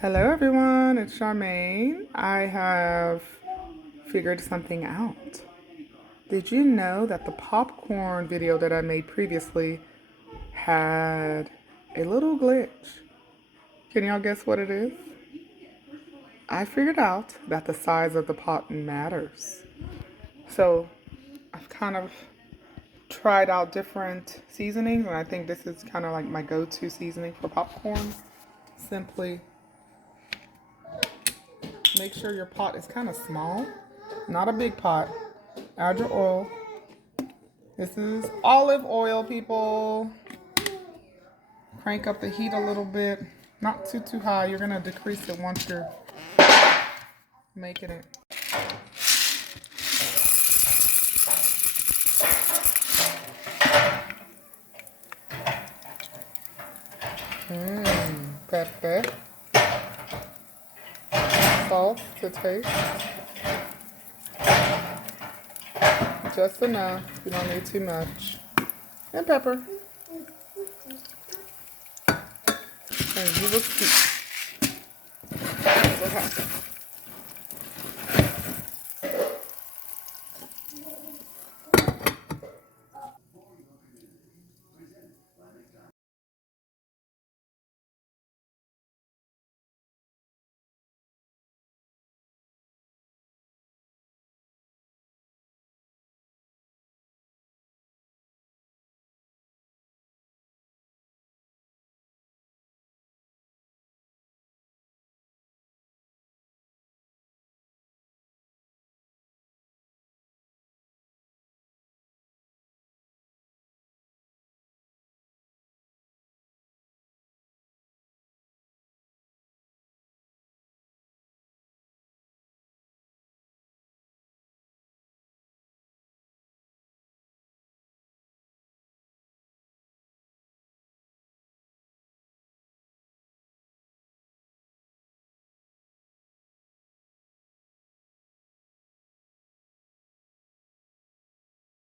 Hello everyone, it's Charmaine. I have figured something out. Did you know that the popcorn video that I made previously had a little glitch? Can y'all guess what it is? I figured out that the size of the pot matters. So I've kind of tried out different seasonings, and I think this is kind of like my go-to seasoning for popcorn. Simply make sure your pot is kind of small, not a big pot. Add your oil. This is olive oil, people. Crank up the heat a little bit. Not too high. You're going to decrease it once you're making it. Pepper. Salt to taste. Just enough. You don't need too much. And pepper. And you will see what happens.